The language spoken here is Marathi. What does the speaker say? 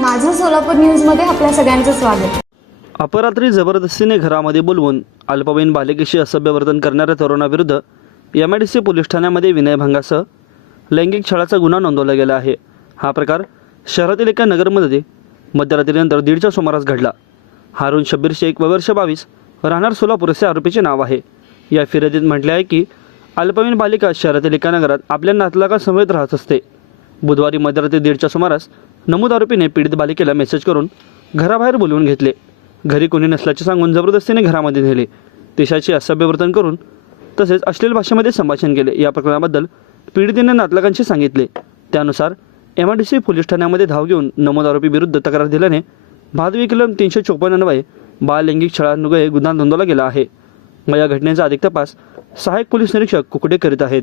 माझं सोलापूर न्यूजमध्ये आपल्या सगळ्यांचं स्वागत. अपरात्री जबरदस्तीने घरामध्ये बोलवून अल्पवयीन बालिकेशी असभ्य वर्तन करणाऱ्या तरुणाविरुद्ध M I D C police ठाण्यामध्ये विनयभंगासह लैंगिक छळाचा गुन्हा नोंदवला गेला आहे. हा प्रकार शहरातील एका नगरमध्ये मध्यरात्रीनंतर दीडच्या सुमारास घडला. हारून शब्बीर शेख वर्ष बावीस राहणार सोलापूर असे आरोपीचे नाव आहे. या फिर्यादीत म्हटले आहे की अल्पवयीन बालिका शहरातील एका नगरात आपल्या नातलाकासमवेत राहत असते. बुधवारी मध्यरात्री दीडच्या सुमारास नमूद आरोपीने पीडित बालिकेला मेसेज करून घराबाहेर बोलवून घेतले. घरी कोणी नसल्याचे सांगून जबरदस्तीने घरामध्ये नेले. देशाचे असभ्य वर्तन करून तसेच अश्लील भाषेमध्ये संभाषण केले. या प्रकरणाबद्दल पीडितेने नातलगांशी सांगितले. त्यानुसार M I D C police ठाण्यामध्ये धाव घेऊन नमूद आरोपी विरुद्ध तक्रार दिल्याने भादवी कलम तीनशे चोपन्न अन्वये बाल लैंगिक छळान्वये गुन्हा नोंदवला गेला आहे. मग या घटनेचा अधिक तपास सहाय्यक पोलीस निरीक्षक कुकडे करीत आहेत?